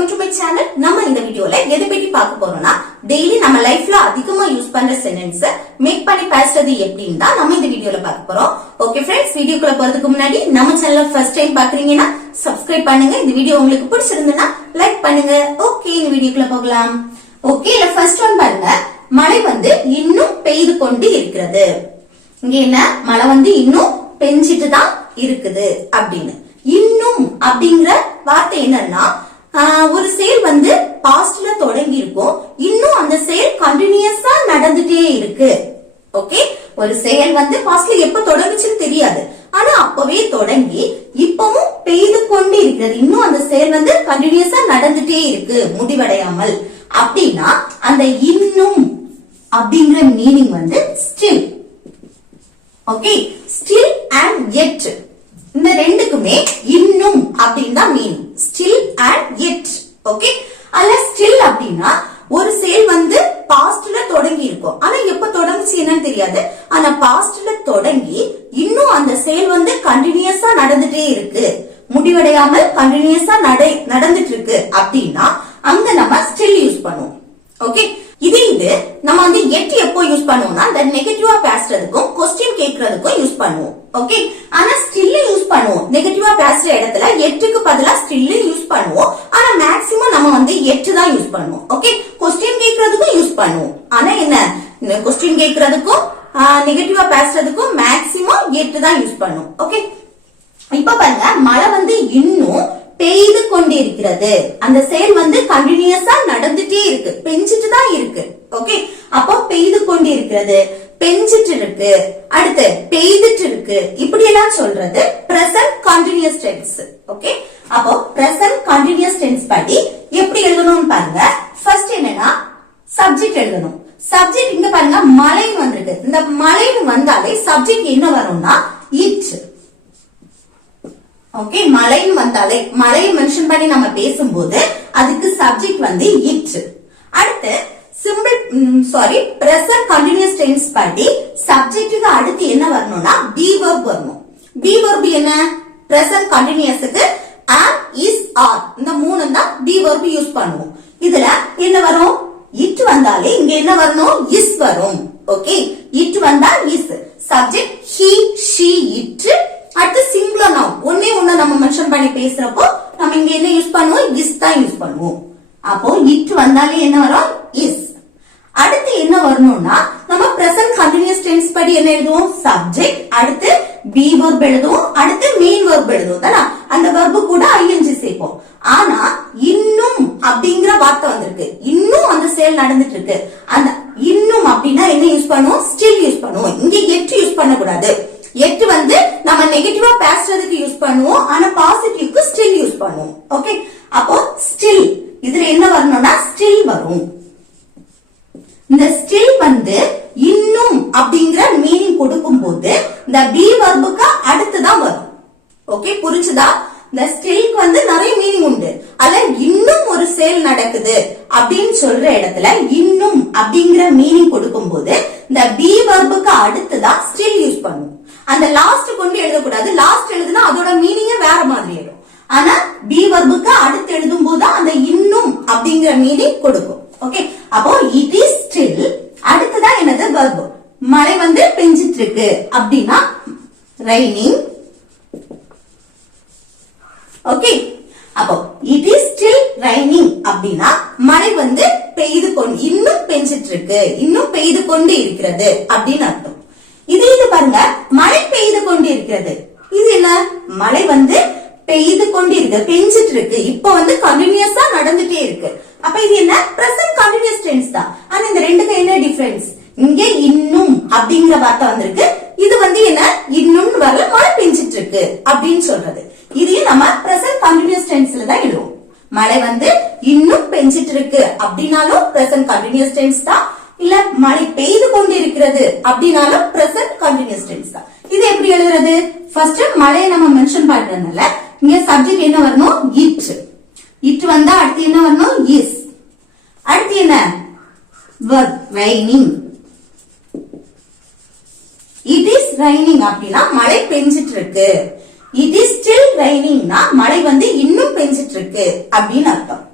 Welcome to my channel. நம்ம இந்த வீடியோல எதை பத்தி பார்க்க போறோம்னா, டெய்லி நம்ம லைஃப்ல அதிகமா யூஸ் பண்ற சென்டென்ஸ் மேக் பண்ணி பேசுறது எப்படின்னு தான் நம்ம இந்த வீடியோல பார்க்க போறோம். ஓகே ஃப்ரெண்ட்ஸ், வீடியோக்குள்ள போறதுக்கு முன்னாடி நம்ம சேனலை ஃபர்ஸ்ட் டைம் பாக்குறீங்கன்னா சப்ஸ்கிரைப் பண்ணுங்க. இந்த வீடியோ உங்களுக்கு பிடிச்சிருந்தா லைக் பண்ணுங்க. ஓகே, இந்த வீடியோக்குள்ள போகலாம். ஓகே, இல்ல ஃபர்ஸ்ட் ஒன் பாருங்க. மழை இன்னும் பெய்து கொண்டு இருக்கிறது. இங்க என்ன, மழை இன்னும் பெஞ்சிட்டு தான் இருக்குது அப்படின்னு. இன்னும் அப்படிங்கிற வார்த்தை என்னன்னா, ஒரு செயல் பாஸ்ட்ல தொடங்கி இருக்கும், இன்னும் அந்த செயல் கண்டினியூஸா நடந்துட்டே இருக்கு. ஓகே, ஒரு செயல் பாஸ்ட்ல எப்ப தொடங்குச்சுன்னு தெரியாது, ஆனா அப்பவே தொடங்கி இப்பவும் பெய்து கொண்டு இருக்கிறது. இன்னும் அந்த செயல் கண்டினியூஸா நடந்துட்டே இருக்கு, முடிவடையாமல். அப்படின்னா அந்த இன்னும் அப்படிங்கிற meaning still. Okay, still and yet இந்த ரெண்டுக்குமே இன்னும் அப்படின்னு தான் meaning. Still and yet. Okay, அல்ல ஸ்டில் அப்படின்னா ஒரு செயல் பாஸ்ட்ல தொடங்கி இருக்கும், ஆனா எப்ப தொடங்குச்சு என்னன்னு தெரியாது, ஆனா பாஸ்ட்ல தொடங்கி இன்னும் அந்த செயல் கண்டினியூஸா நடந்துட்டே இருக்கு, முடிவடையாமல் கண்டினியூஸா நடந்துட்டு இருக்கு அப்படின்னா அங்க நம்ம ஸ்டில் யூஸ் பண்ணுவோம். ஓகே, இது நம்ம yet எப்போ யூஸ் பண்ணுவோம்னா, அந்த நெகட்டிவா பேசுறதுக்கும் கொஸ்டின் கேட்கறதுக்கும் யூஸ் பண்ணுவோம். ஓகே, ஆனா ஸ்டில் யூஸ் பண்ணுவோம். நெகட்டிவா பேசுற இடத்துல yetக்கு பதிலா ஸ்டில் யூஸ் பண்ணுவோம், ஆனா மேக்ஸிமம் நம்ம yet தான் யூஸ் பண்ணுவோம். ஓகே, கொஸ்டின் கேட்கறதுக்கும் யூஸ் பண்ணுவோம், ஆனா என்ன, கொஸ்டின் கேட்கறதுக்கும் நெகட்டிவா பேசுறதுக்கும் மேக்ஸிமம் yet தான் யூஸ் பண்ணுவோம். ஓகே, இப்ப பாருங்க, மழை இன்னும் பெய்து கொண்டிருக்கிறது. அந்த செயல் கண்டினியூஸா நடந்துட்டே இருக்கு, பெஞ்சிட்டு தான் இருக்கு. ஓகே, அப்போ பெய்து கொண்டிருக்கிறது, பெஞ்சிட்டு இருக்கு, அடுத்து பெய்துட்டு இருக்கு, இப்படி எல்லாம் சொல்றது பிரசன்ட் கண்டினியூஸ் டென்ஸ். ஓகே, அப்போ பிரசன்ட் கண்டினியூஸ் டென்ஸ் படி எப்படி எழுதணும்னு பாருங்க. ஃபர்ஸ்ட் என்னன்னா சப்ஜெக்ட் எழுதணும். சப்ஜெக்ட் இங்க பாருங்க, மழைன்னு வந்திருக்கு. இந்த மழைன்னு வந்தாலே சப்ஜெக்ட் என்ன வரும்னா இட். ஓகே, மழைன்னு வந்தாலே, மழையை மென்ஷன் பண்ணி நம்ம பேசும்போது அதுக்கு சப்ஜெக்ட் இட். அடுத்து பிரசன்ட் கண்டினியூஸ் டென்ஸ் படி சப்ஜெக்ட்டுக்கு அடுத்து என்ன வரணும்னா பி வெர்ப் வரணும். பி வெர்ப் என்ன, பிரசன்ட் கண்டினியூஸ்க்கு am, is, are இந்த மூணு தான் பி வெர்ப் யூஸ் பண்ணுவோம். இதுல என்ன வரும், இட் வந்தாலே இங்க என்ன வரணும், இஸ் வரும். ஓகே, இட் வந்தா is, subject he, she, it. அடுத்து சிங்குலர் நவுன் ஒண்ணே ஒண்ணு நம்ம மென்ஷன் பண்ணி பேசுறப்போ நம்ம இங்க என்ன யூஸ் பண்ணுவோம், இஸ் தான் யூஸ் பண்ணுவோம். அப்போ இட் வந்தாலே என்ன வரும், இஸ். அடுத்து என்ன வரணும்னா, நம்ம பிரசன்ட் கண்டினியூஸ் டென்ஸ் படி என்ன எழுதுவோம், சப்ஜெக்ட், அடுத்து பி வெர்ப் எழுதுவோம், அடுத்து மெயின் வெர்ப் எழுதுவோம் தானே, அந்த வெர்ப் கூட ஐஎன்ஜி சேர்ப்போம். ஆனா இன்னும் அப்படிங்கிற வார்த்தை வந்திருக்கு, இன்னும் அந்த செயல் நடந்துட்டு இருக்கு. அந்த இன்னும் அப்படின்னா என்ன யூஸ் பண்ணுவோம், ஸ்டில் யூஸ் பண்ணுவோம். இங்க எட் யூஸ் பண்ண கூடாது. எட் நம்ம நெகட்டிவா பேசுறதுக்கு யூஸ் பண்ணுவோம், ஆனா பாசிட்டிவ்க்கு ஸ்டில் யூஸ் பண்ணுவோம். ஓகே, அப்போ ஸ்டில் இதுல என்ன வரணும்னா ஸ்டில் வரும். இந்த ஸ்டில் இன்னும் அப்படிங்கிற மீனிங் கொடுக்கும் போது இந்த பி வெர்புக்கு அடுத்துதான் வரும். ஓகே, புரிஞ்சுதா? இந்த ஸ்டில்க்கு நிறைய மீனிங் உண்டு. அத இன்னும் ஒரு செயல் நடக்குது அப்படின்னு சொல்ற இடத்துல இன்னும் அப்படிங்கிற மீனிங் கொடுக்கும் போது இந்த பி வெர்புக்கு அடுத்துதான் ஸ்டில் யூஸ் பண்ணுவோம். அந்த லாஸ்ட் கொண்டு எழுதக்கூடாது, லாஸ்ட் எழுதுனா அதோட மீனிங்கே வேற மாதிரி இருக்கும். ஆனா பி வெர்புக்கு அடுத்து எழுதும் போது அந்த இன்னும் அப்படிங்கிற மீனிங் கொடுக்கும். ஓகே, அப்போ இட் இஸ் ஸ்டில், அடுத்துதான் என்னது வெர்ப். மழை பெஞ்சிட்டு இருக்கு அப்படின்னா ரைனிங். ஓகே, அப்போ இட் இஸ் ஸ்டில் ரைனிங் அப்படின்னா மழை பெய்து கொண்டு, இன்னும் பெஞ்சிட்டு இருக்கு, இன்னும் பெய்து கொண்டு இருக்கிறது அப்படின்னு அர்த்தம். இது பாருங்க, மழை பெய்து கொண்டு இருக்கிறது. இது என்ன, மழை பெய்து கொண்டு இருக்கு, பெஞ்சிட்டு இருக்கு, இப்ப கண்டினியூஸா நடந்துட்டே இருக்கு. அப்ப இது என்ன, பிரசன்ட் கண்டினியூஸ் டென்ஸ் தான். ஆனா இந்த ரெண்டுக்கு என்ன டிஃபரன்ஸ், இங்க இன்னும் அப்படிங்கிற வார்த்தை வந்திருக்கு, இது என்ன, இன்னும் வரல, மழை பெஞ்சிட்டு இருக்கு அப்படின்னு சொல்றது. இதையும் நம்ம பிரசன்ட் கண்டினியூஸ் டென்ஸ்ல தான் எழுதுவோம். மழை இன்னும் பெஞ்சிட்டு இருக்கு அப்படின்னாலும் பிரசன்ட் கண்டினியூஸ் டென்ஸ் தான், இல்ல மழை பெய்து கொண்டு இருக்கிறது அப்படின்னாலும் பிரசன்ட் கண்டினியூஸ் டென்ஸ் தான். இது எப்படி எழுதுறது, ஃபர்ஸ்ட் மழையை நம்ம மென்ஷன் பண்றதுனால இங்க சப்ஜெக்ட் என்ன வரணும், இட். இட் வந்தா அடுத்து என்ன வரணும், இஸ். அடுத்து என்ன, verb, raining. It is raining அப்படின்னா மழை பெஞ்சிட்டு இருக்கு. இட் இஸ் ஸ்டில் ரைனிங்னா மழை இன்னும் பெஞ்சிட்டு இருக்கு அப்படின்னு அர்த்தம்.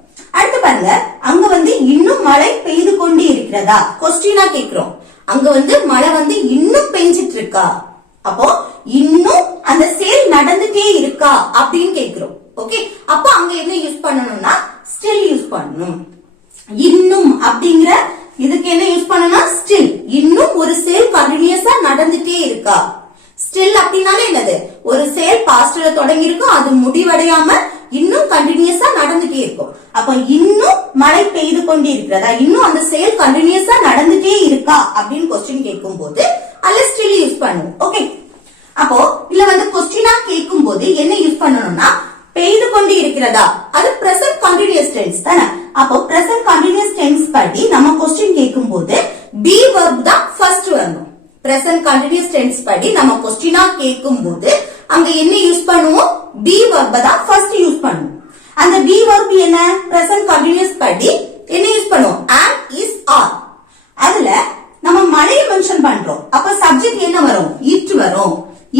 இருக்கிறதா கொஸ்டினா கேக்குறோம். அங்க வந்து மழை வந்து இன்னும் பெஞ்சிட்டு இருக்கா, அப்போ இன்னும் அந்த சேல் நடந்துட்டே இருக்கா அப்படின்னு கேக்குறோம். ஓகே, அப்போ அங்க என்ன யூஸ் பண்ணணும்னா ஸ்டில் யூஸ் பண்ணணும். இன்னும் அப்படிங்கிற இதுக்கு என்ன யூஸ் பண்ணணும், ஸ்டில். இன்னும் ஒரு சேல் கண்டினியூஸா நடந்துட்டே இருக்கா. ஸ்டில் அப்படின்னாலே என்னது, ஒரு சேல் பாஸ்ட்ல தொடங்கி இருக்கும், அது முடிவடையாம இன்னும் கண்டினியூஸா நடந்துட்டே இருக்கும். அப்ப இன்னும் மழை பெய்து கொண்டே இருக்கிறதா, இன்னும் அந்த சேல் கண்டினியூஸா நடந்துட்டே இருக்கா அப்படின்னு கொஸ்டின் கேட்கும் போது அல்ல ஸ்டில் யூஸ் பண்ணுவோம். ஓகே, அப்போ இல்ல வந்து கொஸ்டினா கேட்கும் போது என்ன யூஸ் பண்ணணும்னா பெய்து கொண்டு இருக்கிறதா, அது பிரசன்ட் கண்டினியூஸ் டென்ஸ் தானே. அப்போ பிரசன்ட் கண்டினியூஸ் டென்ஸ் படி நம்ம கொஸ்டின் கேட்கும் போது பி வெர்ப் தான் ஃபர்ஸ்ட் வரணும். பிரசன்ட் கண்டினியூஸ் டென்ஸ் படி நம்ம கொஸ்டினா கேட்கும் போது அங்க என்ன யூஸ் பண்ணுவோம், பி வெர்ப் தான் ஃபர்ஸ்ட் யூஸ் பண்ணுவோம். அந்த பி வெர்ப் என்ன, பிரசன்ட் கண்டினியூஸ் படி என்ன யூஸ் பண்ணுவோம், am, is, are. அதுல நம்ம மழையை மென்ஷன் பண்றோம், அப்ப சப்ஜெக்ட் என்ன வரும், it வரும்.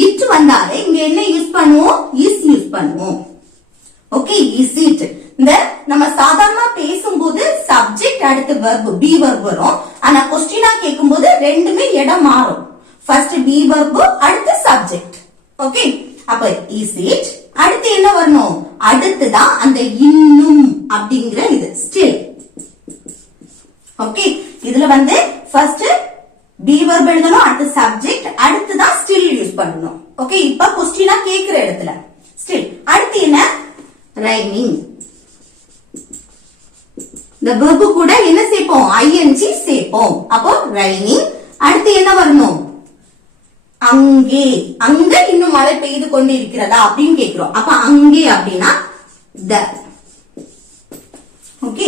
it வந்தாலே இங்க என்ன யூஸ் பண்ணுவோம், is யூஸ் பண்ணுவோம். Okay, is it. இந்த நம்ம சாதாரணமா பேசும்போது சப்ஜெக்ட் அடுத்து வெர்ப் பி வெர்ப் வரும். ஆனா கொஸ்டினா கேட்கும்போது ரெண்டுமே இடம் மாறும். ஃபர்ஸ்ட் பி வெர்ப், அடுத்து சப்ஜெக்ட். ஓகே, அப்ப is it, அடுத்து என்ன வரணும், அடுத்துதான் அந்த இன்னும் அப்படிங்கிற இது ஸ்டில். ஓகே, இதுல வந்து ஃபர்ஸ்ட் பி வெர்ப் எழுதணும், அடுத்து சப்ஜெக்ட், அடுத்துதான் ஸ்டில் யூஸ் பண்ணணும். ஓகே, இப்ப கொஸ்டினா கேக்குற இடத்துல ஸ்டில். அடுத்து என்ன, ரைமிங். இந்த வெர்ப் கூட என்ன சேர்ப்போம், ing சேர்ப்போம். அப்போ ரைமிங். அடுத்து என்ன வரணும், அங்கே. அங்க இன்னும் மழை பெய்து கொண்டு இருக்கிறதா அப்படின்னு கேக்குறோம். அப்ப அங்கே அப்படின்னா there. Okay,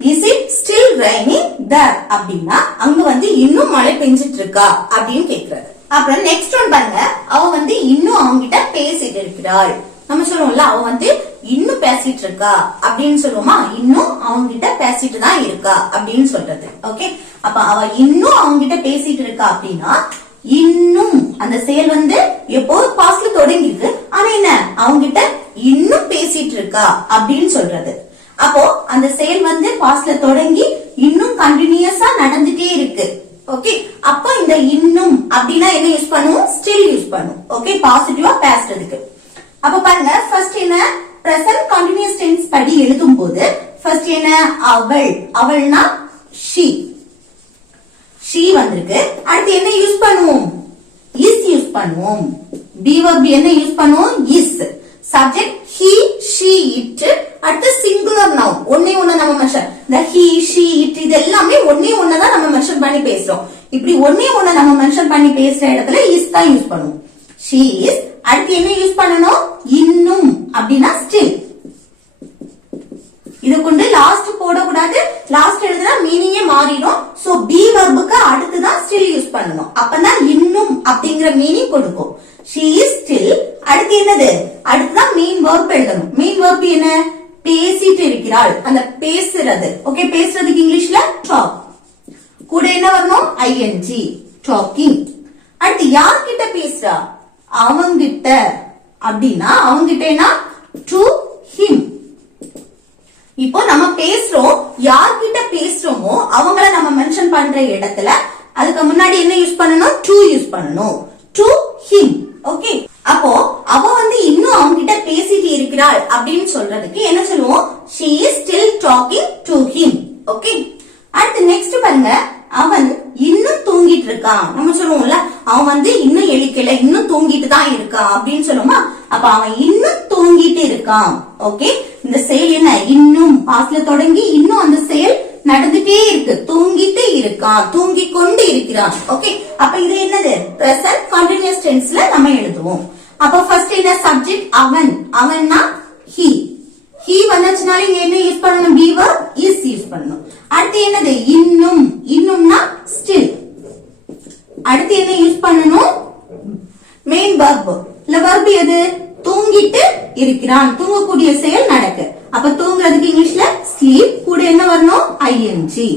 is it still raining there அப்படின்னா அங்க வந்து இன்னும் மழை பெஞ்சிட்டு இருக்கா அப்படின்னு கேக்குறது. அப்புறம் நெக்ஸ்ட் ஒன் பாருங்க, அவ வந்து இன்னும் அவங்கிட்ட பேசிட்டு இருக்கிறாள். நம்ம சொல்லுவோம்ல, அவ வந்து இன்னும் பேசிட்டு இருக்கா அப்படின்னு சொல்லுவோமா, இன்னும் அவங்கிட்ட பேசிட்டு தான் இருக்கா அப்படின்னு சொல்றது. ஓகே, அப்ப அவ இன்னும் அவங்கிட்ட பேசிட்டு இருக்கா அப்படின்னா இன்னும் அந்த செயல் வந்து எப்போ பாஸ்ட்ல தொடங்கி இருக்கு, ஆனா என்ன அவங்கிட்ட இன்னும் பேசிட்டு இருக்கா அப்படின்னு சொல்றது. அப்போ அந்த செயல் வந்து பாஸ்ட்ல தொடங்கி இன்னும் கண்டினியூஸா நடந்துட்டே இருக்கு. ஓகே, அப்போ இந்த இன்னும் அப்படின்னா என்ன யூஸ் பண்ணுவோம், ஸ்டில் யூஸ் பண்ணுவோம். ஓகே, பாசிட்டிவா பேசுறதுக்கு. அப்ப பாருங்க, ஃபர்ஸ்ட் என்ன, பிரசன்ட் கண்டினியூஸ் டென்ஸ் படி எழுதும் போது ஃபர்ஸ்ட் என்ன, அவள். அவள்னா she. she வந்திருக்கு. அடுத்து என்ன யூஸ் பண்ணுவோம், is யூஸ் பண்ணுவோம். பி வெர்ப் என்ன யூஸ் பண்ணுவோம், is. Subject he, she, it. அடுத்து சிங்குலர் நவுன் ஒண்ணே ஒண்ணு நம்ம மென்ஷன், இந்த he, she, it இது எல்லாமே ஒண்ணே ஒண்ணுதான் நம்ம மென்ஷன் பண்ணி பேசுறோம். இப்படி ஒண்ணே ஒண்ணு நம்ம மென்ஷன் பண்ணி பேசுற இடத்துல is தான் யூஸ் பண்ணுவோம். she is. அடுத்து என்ன யூஸ் பண்ணணும், இன்னும் அப்படின்னா ஸ்டில். இது கொண்டு லாஸ்ட் போடக்கூடாது, லாஸ்ட் எழுதுனா மீனிங்கே மாறிடும். சோ பி வெர்புக்கு அடுத்துதான் ஸ்டில் யூஸ் பண்ணணும், அப்பதான் இன்னும் அப்படிங்கிற மீனிங் கொடுக்கும். she is still. அடுத்து என்னது, அடுத்துதான் மெயின் வெர்ப் எழுதணும். மெயின் வெர்ப் என்ன, பேசிட்டு இருக்கிறாள், அந்த பேசுறது. ஓகே, பேசுறதுக்கு இங்கிலீஷ்ல டாக், கூட என்ன வரணும், ing, டாக்கிங். அடுத்து யார்கிட்ட பேசுறா, அவங்கிட்ட அப்படின்னா அவங்கிட்டனா டு him. இப்போ நம்ம பேசுறோம், யார்கிட்ட பேசுறோமோ அவங்கள நம்ம மென்ஷன் பண்ற இடத்துல அதுக்கு முன்னாடி என்ன யூஸ் பண்ணணும், டு யூஸ் பண்ணணும். To him. ஓகே, அப்போ அவ வந்து இன்னும் அவங்கிட்ட பேசிட்டு இருக்கிறாள் அப்படின்னு சொல்றதுக்கு என்ன சொல்லுவோம், she is still talking to him. Okay, அடுத்து நெக்ஸ்ட் பாருங்க, அவன் இன்னும் தூங்கிட்டு இருக்கான். நம்ம சொல்லுவோம்ல, அவன் வந்து இன்னும் எழிக்கல, இன்னும் தூங்கிட்டு தான் இருக்கான் அப்படின்னு சொல்லுவோமா, அப்ப அவன் இன்னும் தூங்கிட்டு இருக்கான். ஓகே, இந்த செயல் என்ன, இன்னும் பாஸ்ட்ல தொடங்கி இன்னும் அந்த செயல் நடந்துட்டே இருக்கு, தூங்கிட்டு இருக்கான், தூங்கி கொண்டு இருக்கிறான். ஓகே, அப்ப இது என்னது, பிரசன்ட் கண்டினியூஸ் டென்ஸ்ல நம்ம எழுதுவோம். அப்ப ஃபர்ஸ்ட் என்ன, சப்ஜெக்ட் அவன். அவன்னா he. he வந்துச்சுனால இங்க என்ன யூஸ் பண்ணணும், பி வெர்ப் is யூஸ் பண்ணணும். அடுத்து என்னது, இன்னும். இன்னும்னா ஸ்டில். அடுத்து என்ன யூஸ் பண்ணணும், மெயின் வெர்ப். இல்ல வெர்ப் எது, தூங்கிட்டு இருக்கிறான், தூங்கக்கூடிய செயல் நடக்கு. அப்ப தூங்குறதுக்கு இங்கிலீஷ்ல ஸ்லீப், கூட என்ன வரணும், ing.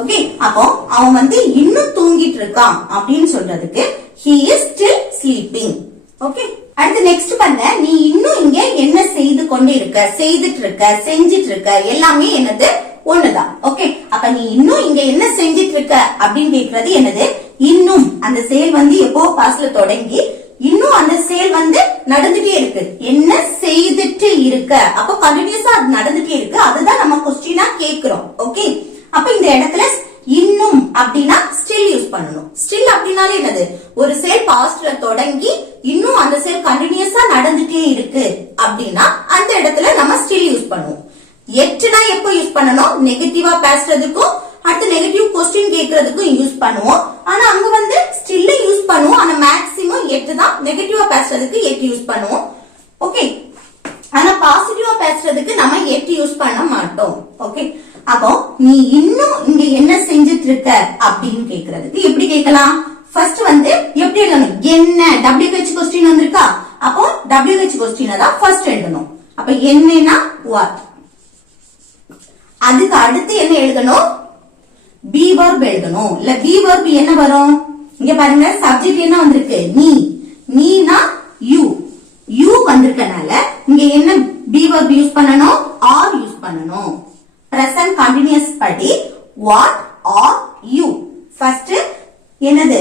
ஓகே, அப்போ அவன் வந்து இன்னும் தூங்கிட்டு இருக்கான் அப்படின்னு சொல்றதுக்கு he is still sleeping. Okay, அடுத்து நெக்ஸ்ட் பாருங்க, நீ இன்னும் இங்க என்ன செய்து கொண்டு இருக்க, செய்துட்டு இருக்க, செஞ்சிட்டு இருக்க, எல்லாமே என்னது ஒண்ணுதான். ஓகே, அப்ப நீ இன்னும் இங்க என்ன செஞ்சிட்டு இருக்க அப்படின்னு கேக்குறது என்னது? இன்னும். அந்த செயல் வந்து எப்போ பாஸ்ட்ல தொடங்கி இன்னும் அந்த செயல் வந்து நடந்துட்டே இருக்கு. என்ன செய்துட்டு இருக்க? அப்போ கண்டினியூஸா அது நடந்துட்டே இருக்கு. அதுதான் நம்ம கொஸ்டினா கேக்குறோம். ஓகே, அப்ப இந்த இடத்துல இன்னும் அப்படின்னா ஸ்டில் யூஸ் பண்ணணும். ஸ்டில் அப்படின்னாலே என்னது? ஒரு செயல் பாஸ்ட்ல தொடங்கி இன்னும் அந்த செயல் கண்டினியூஸா நடந்துட்டே இருக்கு அப்படின்னா அந்த இடத்துல நம்ம ஸ்டில் யூஸ் பண்ணுவோம். எட்டுனா எப்போ யூஸ் பண்ணணும்? நெகட்டிவா பேசுறதுக்கும் அடுத்து நெகட்டிவ் கொஸ்டின் கேக்குறதுக்கும் யூஸ் பண்ணுவோம். ஆனா அங்க வந்து ஸ்டில் யூஸ் பண்ணுவோம். ஆனா மேக்ஸிமம் 8 தான். நெகட்டிவா பேசுறதுக்கு 8 யூஸ் பண்ணுவோம். ஓகே, ஆனா பாசிட்டிவா பேசுறதுக்கு நம்ம 8 யூஸ் பண்ண மாட்டோம். ஓகே, அப்போ நீ இன்னும் இங்க என்ன செஞ்சிட்டு இருக்க அப்படின்னு கேக்குறதுக்கு எப்படி கேட்கலாம்? ஃபர்ஸ்ட் வந்து எப்படி எழுதணும்? என்ன WH கொஸ்டின் வந்திருக்கா? அப்போ WH கொஸ்டினை தான் ஃபர்ஸ்ட் எழுதணும். அப்ப என்னன்னா வாட். அதுக்கு அடுத்து என்ன எழுதணும்? பி வர்ப் எழுதணும். இல்ல பி வர்ப் என்ன வரும்? இங்க பாருங்க, சப்ஜெக்ட் என்ன வந்திருக்கு? நீ. நீனா யூ. யூ வந்திருக்கனால இங்க என்ன பி வர்ப் யூஸ் பண்ணணும்? ஆர் யூஸ் பண்ணணும். பிரசன்ட் கண்டினியூஸ் படி வாட் ஆர் யூ. ஃபர்ஸ்ட் என்னது?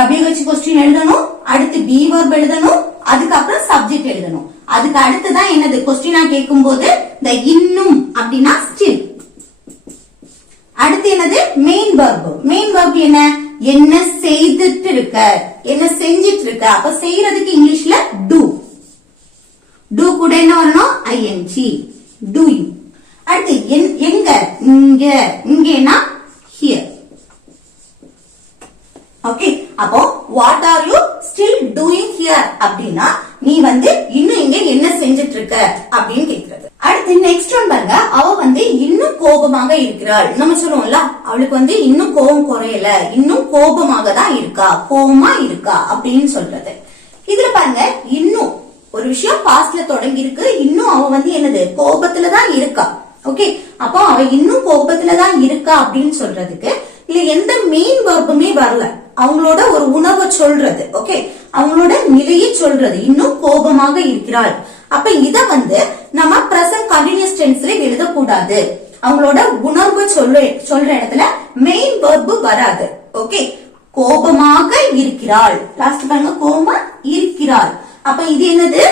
WH கொஸ்டின் எழுதணும். அடுத்து பி வர்ப் எழுதணும். அதுக்கப்புறம் சப்ஜெக்ட் எழுதணும். அதுக்கு அடுத்துதான் என்னது? கொஸ்டினா கேட்கும் போது இந்த இன்னும் அப்படின்னா ஸ்டில். அடுத்து என்னது? மெயின் வர்ப். மெயின் வர்ப் என்ன? என்ன செய்துட்டு இருக்க, என்ன செஞ்சிட்டு இருக்க. அப்ப செய்யறதுக்கு இங்கிலீஷ்ல do. do கூட என்ன வரணும்? ing. doing. அடுத்து எங்க? இங்க. இங்கனா here. ஓகே, அப்போ what are you still doing here அப்படின்னா நீ வந்து இன்னும் இங்க என்ன செஞ்சிட்டு இருக்க அப்படின்னு கேக்குறது. அடுத்து நெக்ஸ்ட் ஒன் பாருங்க, அவ வந்து இன்னும் கோபமாக இருக்கிறாள். நம்ம சொல்லுவோம்ல, அவளுக்கு வந்து இன்னும் கோபம் குறையல, இன்னும் கோபமாக தான் இருக்கா, கோபமா இருக்கா அப்படின்னு சொல்றது. இதுல பாருங்க, இன்னும் ஒரு விஷயம் பாஸ்ட்ல தொடங்கி இருக்கு. இன்னும் அவ வந்து என்னது? கோபத்துலதான் இருக்கா. ஓகே, அப்போ அவ இன்னும் கோபத்துலதான் இருக்கா அப்படின்னு சொல்றதுக்கு இல்ல எந்த மெயின் வர்புமே வரல. அவங்களோட ஒரு உணர்வை சொல்றது. ஓகே, அவங்களோட நிலையை சொல்றது. இன்னும் கோபமாக இருக்கிறாள். அப்ப இத வந்து நம்ம பிரசன்ட் கண்டினியூஸ் டென்ஸ்ல எழுதக்கூடாது. அவங்களோட உணர்வு சொல்ற இடத்துல மெயின் வர்பு வராது. ஓகே, கோபமாக இருக்கிறாள். லாஸ்ட் பாருங்க, கோபமா இருக்கிறாள். அப்ப இது என்னது?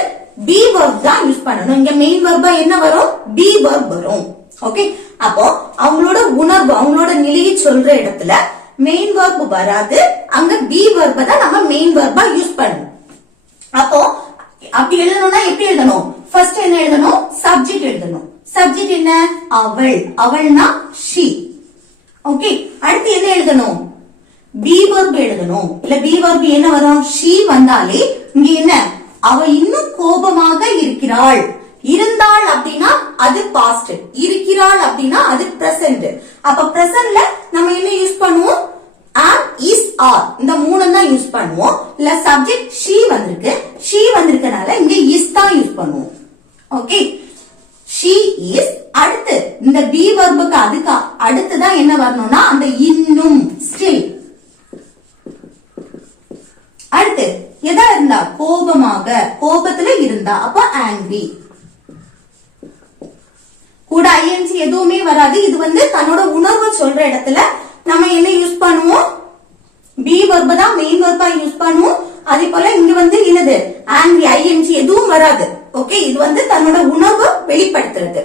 பி வர்ப் தான் யூஸ் பண்ணணும். இங்க மெயின் வர்பா என்ன வரும்? பி வர்ப் வரும். ஓகே, அப்போ அவங்களோட உணர்வு அவங்களோட நிலையை சொல்ற இடத்துல மெயின் வர்ப் வராது. அங்க பி வர்ப தான் நம்ம மெயின் வர்பா யூஸ் பண்ணணும். அப்போ அப்படி எழுதணும்னா எப்படி எழுதணும்? ஃபர்ஸ்ட் என்ன எழுதணும்? சப்ஜெக்ட் எழுதணும். சப்ஜெக்ட் என்ன? அவள். அவள்னா she. ஓகே, அடுத்து என்ன எழுதணும்? பி வர்ப் எழுதணும். இல்ல பி வர்ப் என்ன வரும்? she வந்தாலே இங்க என்ன? அவ இன்னும் கோபமாக இருக்கிறாள். இருந்தாள் அப்படின்னா அது பாஸ்ட், இருக்கிறாள் அப்படின்னா அது பிரசன்ட். அப்ப பிரசன்ட்ல நம்ம என்ன யூஸ் பண்ணுவோம்? am, is, are இந்த மூணு தான் யூஸ் பண்ணுவோம். இல்ல சப்ஜெக்ட் she வந்திருக்கு. she வந்திருக்கனால இங்க is தான் யூஸ் பண்ணுவோம். Okay, she is. அடுத்து இந்த பி வர்புக்கு அதுக்கு அடுத்துதான் என்ன வரணும்னா அந்த இன்னும் still. அடுத்து எதா இருந்தா? கோபமாக, கோபத்துல இருந்தா அப்ப angry. கூட ing எதுவுமே வராது. இது வந்து தன்னோட உணர்வு சொல்ற இடத்துல நம்ம என்ன யூஸ் பண்ணுவோம்? பி வர்ப தான் மெயின் வர்பா யூஸ் பண்ணுவோம். அதே போல இங்க வந்து என்னது? angry, ing எதுவும் வராது. ஓகே, இது வந்து தன்னோட உணர்வு வெளிப்படுத்துறது.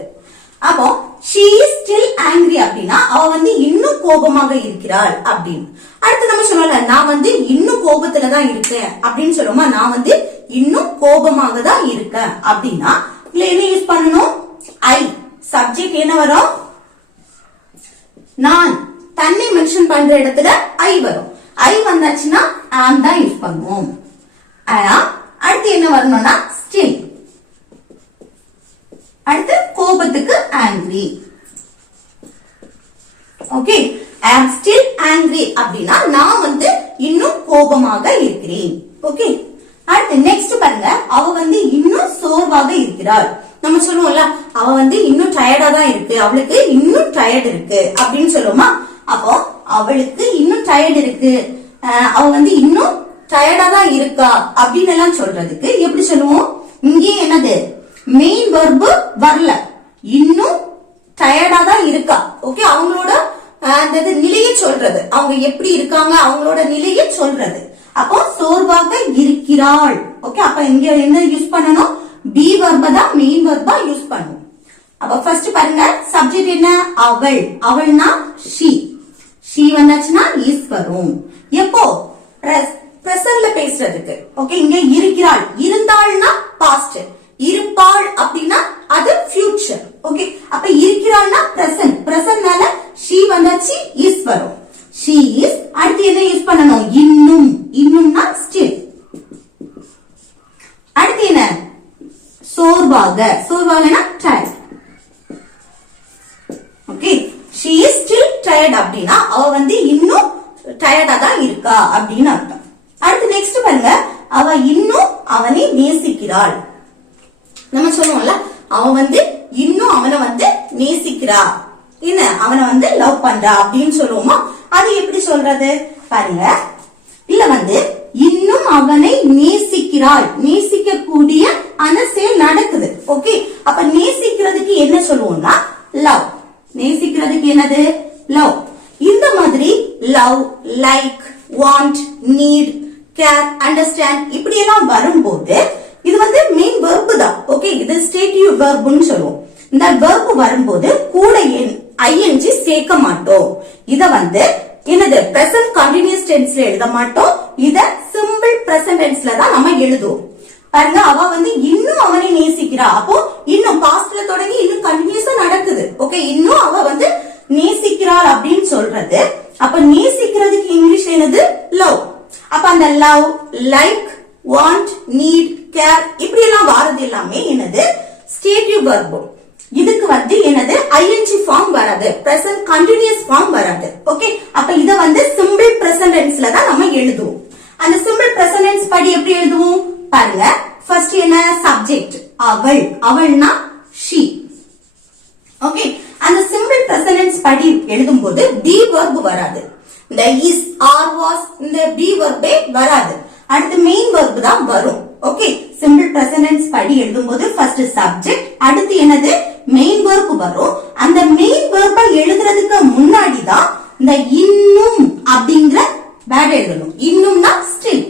அப்போ she is still angry அப்படின்னா அவ வந்து இன்னும் கோபமாக இருக்கிறாள் அப்படின்னு. அடுத்து நம்ம சொல்லலாம், நான் வந்து இன்னும் கோபத்துல தான் இருக்கேன் அப்படின்னு சொல்லுவோமா? நான் வந்து இன்னும் கோபமாக தான் இருக்கேன் அப்படின்னா இல்ல என்ன யூஸ் பண்ணணும்? ஐ. சப்ஜெக்ட் என்ன வரும்? நான். தன்னை மென்ஷன் பண்ற இடத்துல ஐ வரும். ஐ வந்தாச்சுன்னா ஆம் தான் யூஸ் பண்ணுவோம். ஆனா அடுத்து என்ன வரணும்னா ஸ்டில். அடுத்து கோபத்துக்கு ஆங்கிரி. ஓகே, ஐ ஆம் ஸ்டில் ஆங்கிரி அப்படின்னா நான் வந்து இன்னும் கோபமாக இருக்கிறேன். ஓகே, அடுத்து நெக்ஸ்ட் பாருங்க, அவ வந்து இன்னும் சோர்வாக இருக்கிறாள். நம்ம சொல்லுவோம்ல, அவ வந்து இன்னும் டயர்டா தான் இருக்கு, அவளுக்கு இன்னும் டயர்ட் இருக்கு அப்படின்னு சொல்லுவோமா? அப்போ அவளுக்கு இன்னும் டயர்ட் இருக்கு, அவ வந்து இன்னும் டயர்டா தான் இருக்கா அப்படின்னு எல்லாம் சொல்றதுக்கு எப்படி சொல்லுவோம்? இங்கே என்னது? மெயின் வர்பு வரல, இன்னும் டயர்டா தான் இருக்கா. ஓகே, அவங்களோட அந்த நிலையை சொல்றது, அவங்க எப்படி இருக்காங்க அவங்களோட நிலையை சொல்றது. அப்போ சோர்வாக இருக்கிறாள். ஓகே, அப்ப இங்க என்ன யூஸ் பண்ணணும்? பி வெர்ப தான் மெயின் வெர்பா யூஸ் பண்ணணும். அப்ப ஃபர்ஸ்ட் பாருங்க, சப்ஜெக்ட் என்ன? அவள். அவள்னா she. she வந்தாச்சுன்னா is வரும். எப்போ? பிரசன்ட்ல பேசுறதுக்கு. ஓகே, இங்க இருக்கிறாள். இருந்தாள்னா பாஸ்ட். இருப்பாள் அப்படின்னா அது ஃபியூச்சர். ஓகே, அப்ப இருக்கிறாள்னா பிரசன்ட். பிரசன்ட்னால she வந்தாச்சு is வரும். she is. அடுத்து என்ன யூஸ் பண்ணணும்? இன்னும். இன்னும்னா still. அடுத்து என்ன? சோர்வாக. சோர்வாகனா tired. Okay, she is still tired அப்படின்னா அவ வந்து இன்னும் டயர்டா தான் இருக்கா அப்படின்னு அர்த்தம். அடுத்து நெக்ஸ்ட் பாருங்க, அவ இன்னும் அவனை நேசிக்கிறாள். நம்ம சொல்லுவோம்ல, அவ வந்து இன்னும் அவனை வந்து நேசிக்கிறா, என்ன அவனை வந்து லவ் பண்றா அப்படின்னு சொல்லுவோமா? அது எப்படி சொல்றது பாருங்க. இல்ல வந்து இன்னும் அவனை நேசிக்கிறாள். நேசிக்க கூடிய அந்த செயல் நடக்குது. ஓகே, அப்ப நேசிக்கிறதுக்கு என்ன சொல்லுவோம்னா லவ். நேசிக்கிறதுக்கு என்னது? லவ். இந்த மாதிரி love, like, want, need, care, understand இப்படி எல்லாம் வரும்போது இது வந்து மெயின் வெர்ப் தான். ஓகே, இது ஸ்டேட்டிவ் வெர்ப்னு சொல்லுவோம். இந்த வெர்ப் வரும்போது கூட ing சேர்க்க மாட்டோம். இத வந்து என்னது? பிரசன்ட் கண்டினியூஸ் டென்ஸ்ல எழுத மாட்டோம். இத சிம்பிள் பிரசன்ட் டென்ஸ்ல தான் நம்ம எழுதுவோம். பாருங்க, அவ வந்து இன்னும் அவனை நேசிக்கிறா. அப்போ இன்னும் பாஸ்ட்ல தொடங்கி இன்னும் கண்டினியூஸா நடக்குது. ஓகே, இன்னும் அவ வந்து நேசிக்கிறாள் அப்படின்னு சொல்றது. அப்ப நேசிக்கிறதுக்கு இங்கிலீஷ் என்னது? லவ். அப்ப அந்த love, like, want, need, care இப்படி எல்லாம் வாரது எல்லாமே என்னது? Stative verb. இதுக்கு வந்து என்னது? ing ஃபார்ம் வராது, பிரசன்ட் கண்டினியூஸ் ஃபார்ம் வராது. ஓகே, அப்ப இத வந்து சிம்பிள் பிரசன்ட் டென்ஸ்ல தான் நம்ம எழுதுவோம். அந்த சிம்பிள் பிரசன்ட் டென்ஸ் படி எப்படி எழுதுவோம் பாருங்க. ஃபர்ஸ்ட் என்ன? சப்ஜெக்ட் அவள். அவள்னா she. ஓகே, அந்த சிம்பிள் பிரசன்ட் டென்ஸ் படி எழுதும்போது பி வெர்ப் வராது. இந்த is, are, was இந்த பி வெர்பே வராது. அடுத்து மெயின் வெர்ப் தான் வரும். ஓகே, சிம்பிள் பிரசன்ட் டென்ஸ் படி எழுதும்போது ஃபர்ஸ்ட் சப்ஜெக்ட், அடுத்து என்னது? மெயின் வெர்ப் வரும். அந்த மெயின் வெர்பை எழுதுறதுக்கு முன்னாடி தான் இந்த இன்னும் அப்படிங்கிற வேர்ட் எழுதணும். இன்னும்னா still.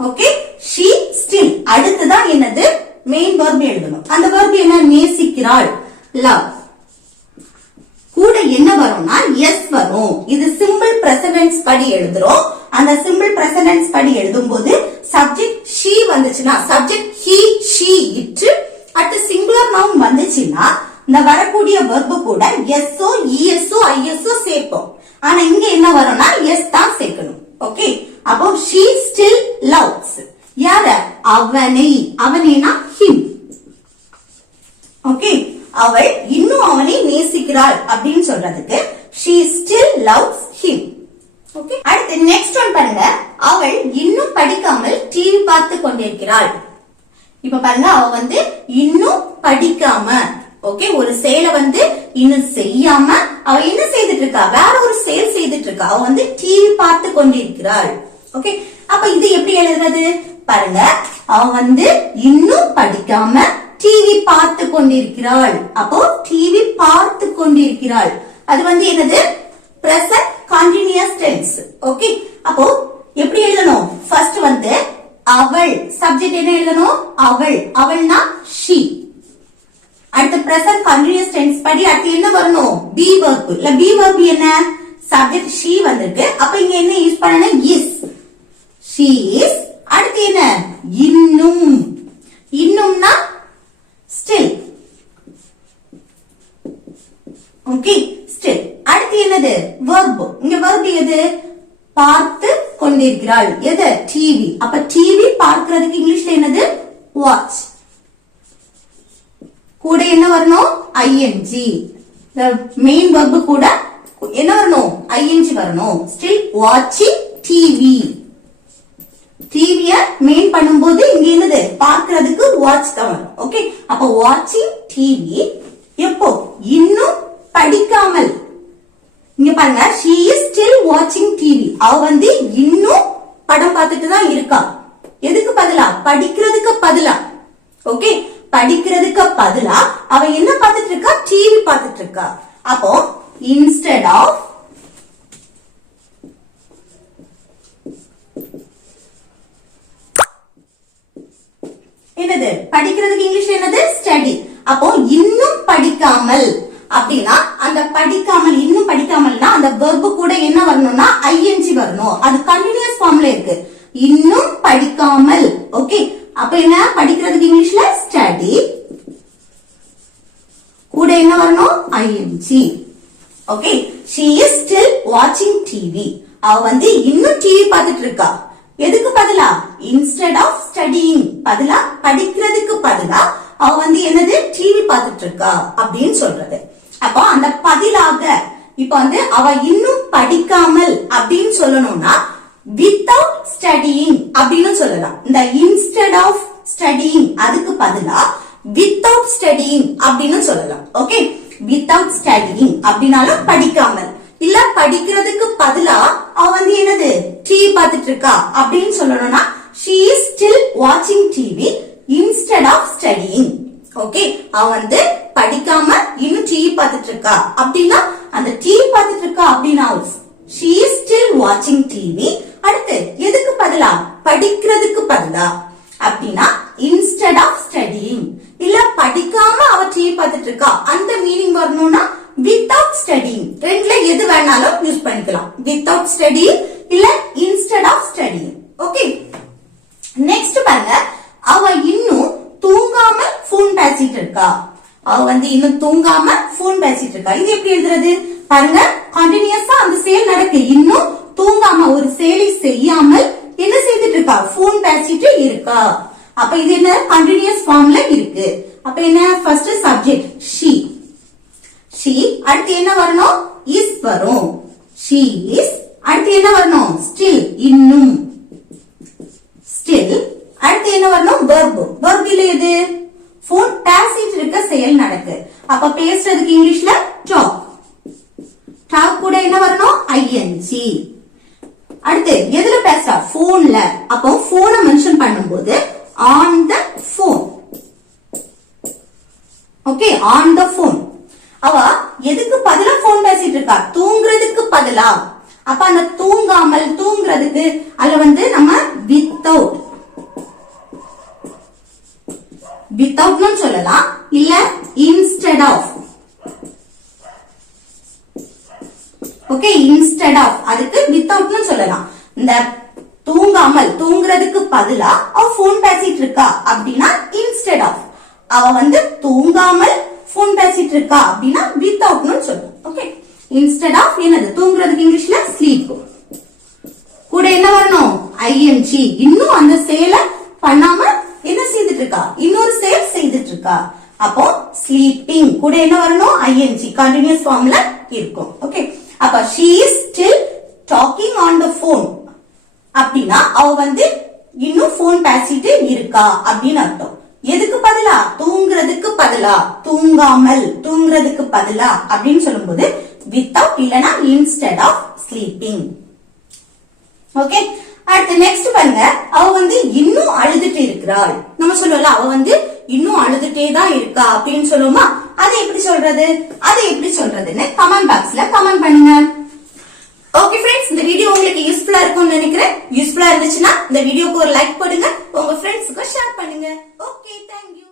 Okay, she still. அடுத்துதான் என்னது? மெயின் வெர்ப் எழுதணும். அந்த வெர்ப் என்ன? நேசிக்கிறாள், லவ். கூட என்ன வரும்னா எஸ் வரும். இது சிம்பிள் பிரசன்ட் டென்ஸ் படி எழுதுறோம். அந்த சிம்பிள் பிரசன்ட் டென்ஸ் படி எழுதும்போது சப்ஜெக்ட் she வந்துச்சுன்னா, சப்ஜெக்ட் he, she, it, அடுத்து சிங்குலர் நவுன் வந்துச்சுன்னா இந்த வரக்கூடிய வெர்ப் கூட எஸ்ஓ, இஎஸ்ஓ, ஐஎஸ்ஓ சேர்ப்போம். ஆனா இங்க என்ன வரும்னா எஸ் தான் சேர்க்கணும். ஓகே, அப்போ she still loves. யார? அவனை. அவனேனா him. ஓகே, அவள் இன்னும் அவனை நேசிக்கிறாள் அப்படின்னு சொல்றதுக்கு she still loves him. Okay, அடுத்து நெக்ஸ்ட் ஒன் பாருங்க. அவள் இன்னும் படிக்காமல் டிவி பார்த்து கொண்டிருக்கிறாள். இப்ப பாருங்க, அவ வந்து இன்னும் படிக்காம, ஓகே, ஒரு செயலை வந்து இன்னும் செய்யாம அவ என்ன செய்துட்டு இருக்கா? வேற ஒரு செயல் செய்துட்டு இருக்கா. அவ வந்து டிவி பார்த்து கொண்டிருக்கிறாள். ஓகே, அப்ப இது எப்படி எழுதுறது பாருங்க. அவ வந்து இன்னும் படிக்காம டிவி பார்த்து கொண்டிருக்கிறாள். அப்போ டிவி பார்த்து கொண்டிருக்கிறாள் அது வந்து என்னது? Present continuous tense. ஓகே, அப்போ எப்படி எழுதணும்? ஃபர்ஸ்ட் வந்து அவள், சப்ஜெக்ட் என்ன எழுதணும்? அவள். அவள்னா she. அடுத்து பிரசன்ட் கண்டினியூஸ் டென்ஸ் படி அடுத்து என்ன வரணும்? B verb. இல்ல பி வெர்ப் என்ன? சப்ஜெக்ட் she வந்திருக்கு. அப்ப இங்க என்ன யூஸ் பண்ணணும்? is. she is. அடுத்து என்ன? இன்னும். இன்னும்னா still. Okay, still. அடுத்து என்னது? verb. இங்க verb எது? பார்த்து கொண்டிருக்கிறாள். எது? டிவி. அப்ப டிவி பார்க்கிறதுக்கு இங்கிலீஷ்ல என்னது? watch. கூட என்ன வரணும்? ing. மெயின் verb கூட என்ன வரணும்? ing வரணும். still watching TV. டிவிய மெயின் பண்ணும்போது இங்க என்னது? பார்க்கிறதுக்கு watch தான் வரும். ஓகே, அப்ப watching TV. எப்போ? இன்னும் படிக்காமல். இங்க பாருங்க, she is still watching TV. அவ வந்து இன்னும் படம் பார்த்துட்டு தான் இருக்கா. எதுக்கு பதிலா? படிக்கிறதுக்கு பதிலா. ஓகே, படிக்கிறதுக்கு பதிலா அவ என்ன பார்த்துட்டு இருக்கா, டிவி பார்த்துட்டு இருக்கா. அப்போ instead of என்னது படிக்கிறதுக்கு இங்கிலீஷ்ல என்னது ஸ்டடி. அப்போ இன்னும் படிக்காமல் அப்படின்னா அந்த படிக்காமல் இன்னும் படிக்காமல்னா அந்த verb கூட என்ன வரணும்னா ing வரணும். அது கண்டினியூஸ் ஃபார்ம்ல இருக்கு. இன்னும் படிக்காமல். ஓகே, அப்ப என்ன படிக்கிறதுக்கு இங்கிலீஷ்ல ஸ்டடி கூட என்ன வரணும் ing. Okay, she is still watching TV. அவ வந்து இன்னும் டிவி பார்த்துட்டு இருக்கா. எதுக்கு பதிலா instead of studying பதிலா படிக்கிறதுக்கு பதிலா அவ வந்து என்னது டிவி பார்த்துட்டு இருக்கா அப்படின்னு சொல்றது. அப்போ அந்த பதிலாக இப்ப வந்து அவ இன்னும் படிக்காமல் அப்படின்னு சொல்லணும்னா without studying அப்படின்னு சொல்லலாம். இந்த instead of studying அதுக்கு பதிலா without studying அப்படின்னு சொல்லலாம். ஓகே, without studying அப்படினாலும் படிக்காமல், இல்ல படிக்கிறதுக்கு பதிலா அவ வந்து என்னது டிவி பார்த்துட்டு இருக்கா அப்படின்னு சொல்லணும்னா she is still watching TV instead of studying. Okay, அவ வந்து படிக்காம இன்னும் டிவி பார்த்துட்டு இருக்கா அப்படின்னா அந்த டிவி பார்த்துட்டு இருக்கா அப்படின்னா she is still watching TV. அடுத்து எதுக்கு பதிலா படிக்கிறதுக்கு பதிலா அப்படின்னா instead of studying. இல்ல படிக்காம அவ டிவி பார்த்துட்டு இருக்கா அந்த மீனிங் வரணும்னா without studying. ரெண்டுல எது வேணாலும் யூஸ் பண்ணிக்கலாம். without studying இல்ல instead of studying. Okay, next பாருங்க, அவ இன்னும் தூங்காம போன் பேசிட்டு இருக்கா. அவ வந்து இன்னும் தூங்காம போன் பேசிட்டு இருக்கா. இது எப்படி எழுதுறது பாருங்க, கண்டினியூஸா அந்த செயல் நடக்கு. இன்னும் தூங்காம ஒரு செயலை செய்யாமல் என்ன செய்துட்டு இருக்கா, போன் பேசிட்டு இருக்கா. அப்ப இது என்ன கண்டினியூஸ் ஃபார்ம்ல இருக்கு. அப்ப என்ன ஃபர்ஸ்ட் சப்ஜெக்ட் she. she அடுத்து என்ன வரணும் is வரும். she is அடுத்து என்ன வரணும் still இன்னும். still அடுத்து என்ன வரணும் verb. verb இல்ல எது போன் பேசிட்டு இருக்க செயல் நடக்கு. அப்ப பேசுறதுக்கு இங்கிலீஷ்ல talk. talk கூட என்ன வரணும் ing. அடுத்து எதுல பேசுறா, போன்ல. அப்போ போனை மென்ஷன் பண்ணும்போது on the phone. Okay, on the phone. அவ எதுக்கு பதிலா போன் பேசிட்டு இருக்கா, தூங்குறதுக்கு பதிலா. அப்ப அந்த தூங்காமல் தூங்குறதுக்கு அதுல வந்து நம்ம without சொல்லலாம், இல்ல instead of. Okay, instead of அதுக்கு without சொல்லலாம். இந்த தூங்காமல் தூங்குறதுக்கு பதிலா அவ போன் பேசிட்டு இருக்கா அப்படின்னா instead of. அவ வந்து தூங்காமல் போன் பேசிட்டு இருக்கா அப்படின்னா without சொல்லலாம். ஓகே, instead of என்னது தூங்குறதுக்கு இங்கிலீஷ்ல sleep. கூட என்ன வரணும் ing. இன்னும் அந்த செயலை பண்ணாம என்ன செய்துட்டு இருக்கா, இன்னொரு செயல் செய்துட்டு இருக்கா. அப்போ sleeping கூட என்ன வரணும் ing. கண்டினியூஸ் ஃபார்ம்ல இருக்கும். ஓகே, அப்ப she is still talking on the phone அப்படின்னா அவ வந்து இன்னும் போன் பேசிட்டு இருக்கா அப்படின்னு அர்த்தம். எதுக்கு பதிலா தூங்குறதுக்கு பதிலா, தூங்காமல் தூங்குறதுக்கு பதிலா அப்படின்னு சொல்லும்போது without இல்லனா instead of sleeping. ஓகே, அடுத்து நெக்ஸ்ட் பாருங்க, அவ வந்து இன்னும் அழுதுட்டு இருக்கிறாள். நம்ம சொல்லலாம் அவ வந்து இன்னும் அழுதுட்டே தான் இருக்கா அப்படின்னு சொல்லுவோமா. அது எப்படி சொல்றதுன்னு கமெண்ட் பாக்ஸ்ல கமெண்ட் பண்ணுங்க. ஓகே ஃப்ரெண்ட்ஸ், இந்த வீடியோ உங்களுக்கு யூஸ்ஃபுல்லா இருக்கும்னு நினைக்கிறேன். யூஸ்ஃபுல்லா இருந்துச்சுன்னா இந்த வீடியோக்கு ஒரு லைக் போடுங்க, உங்க ஃப்ரெண்ட்ஸ்க்கு ஷேர் பண்ணுங்க. Okay, thank you.